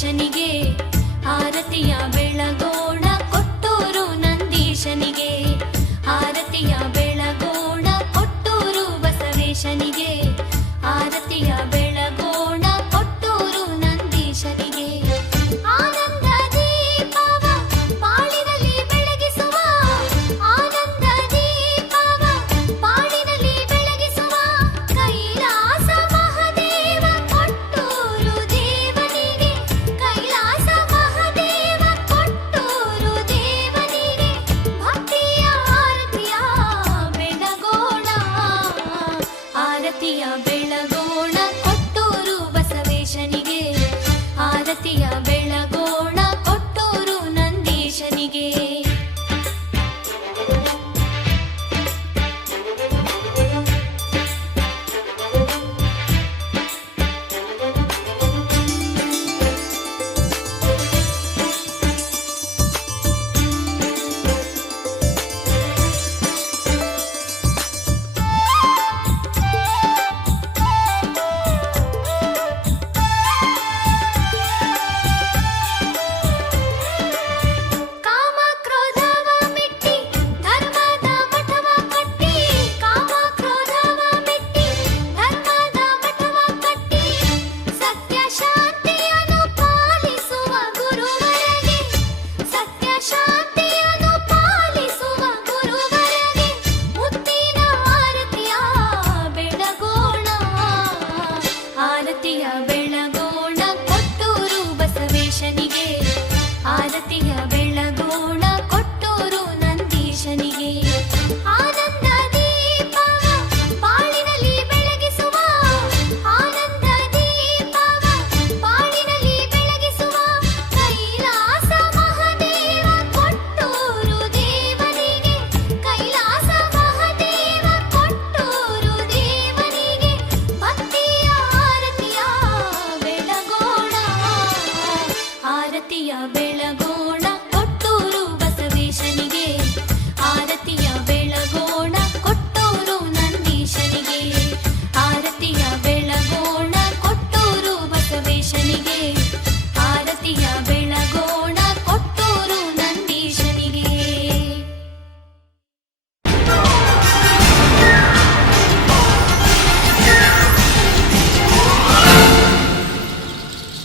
ಬಸವೇಶನಿಗೆ ಆರತಿಯ ಬೆಳಗೋಣ ಕೊಟ್ಟೂರು ನಂದೀಶನಿಗೆ ಆರತಿಯ ಬೆಳಗೋಣ ಕೊಟ್ಟೂರು ಬಸವೇಶನಿಗೆ ಆರತಿಯ ಬೆಳಗೋಣ ಕೊಟ್ಟೂರು ನಂದೀಶನಿಗೆ ಆನಂದ ದೀಪವ ಬಾಳಿನಲ್ಲಿ ಬೆಳಗಿಸುವ ಆನಂದ ದೀಪವ ಬಾಳಿನಲ್ಲಿ ಬೆಳಗಿಸುವ ಕೈಲಾಸ ಮಹದೇವ ಕೊಟ್ಟೂರು ದೇವನಿಗೆ ಕೈಲಾಸ ಮಹದೇವ ಕೊಟ್ಟೂರು ದೇವನಿಗೆ ಭಕ್ತಿಯ ಆರತಿಯ ಬೆಳಗೋಣ ಆರತಿಯ ಬೆಳಗೋಣ ಕೊಟ್ಟೂರು ಬಸವೇಶನಿಗೆ ಆರತಿಯ ಬೆಳಗೋಣ ಕೊಟ್ಟೂರು ನಂದೀಶನಿಗೆ ಕಾಮ ಕ್ರೋಧವ ಮೆಟ್ಟಿ ಧರ್ಮದ ಮಠವ ಕಟ್ಟಿ ಕಾಮ ಕ್ರೋಧವ ಮೆಟ್ಟಿ ಧರ್ಮದ ಮಠವ ಕಟ್ಟಿ ಸತ್ಯ ಶಾಂತಿಯನ್ನು ಪಾಲಿಸುವ ಗುರುವರಗೆ ಸತ್ಯ ಶಾಂತಿಯನ್ನು ಪಾಲಿಸುವ ಗುರುವರಗೆ ಮುತ್ತಿನ ಆರತಿಯ ಬೆಳಗೋಣ ಆರತಿಯ ಬೆಳಗೋಣ ಕೊಟ್ಟೂರು ಬಸವೇಶನಿಗೆ ಆರತಿಯ ಬೆಳಗೋಣ ಕೊಟ್ಟೂರು ನಂದೀಶನಿಗೆ ಆನಂದ ದೀಪವ ಬಾಳಿನಲ್ಲಿ ಬೆಳಗಿಸುವ ಆನಂದ ದೀಪವ ಬಾಳಿನಲ್ಲಿ ಬೆಳಗಿಸುವ ಕೈಲಾಸ ಮಹದೇವ ಕೊಟ್ಟೂರು ದೇವನಿಗೆ ಕೈಲಾಸ ಮಹದೇವ ಕೊಟ್ಟೂರು ದೇವನಿಗೆ ಭಕ್ತಿಯ ಆರತಿಯ ಬೆಳಗೋಣ ಆರತಿಯ ಬೆಳಗೋಣ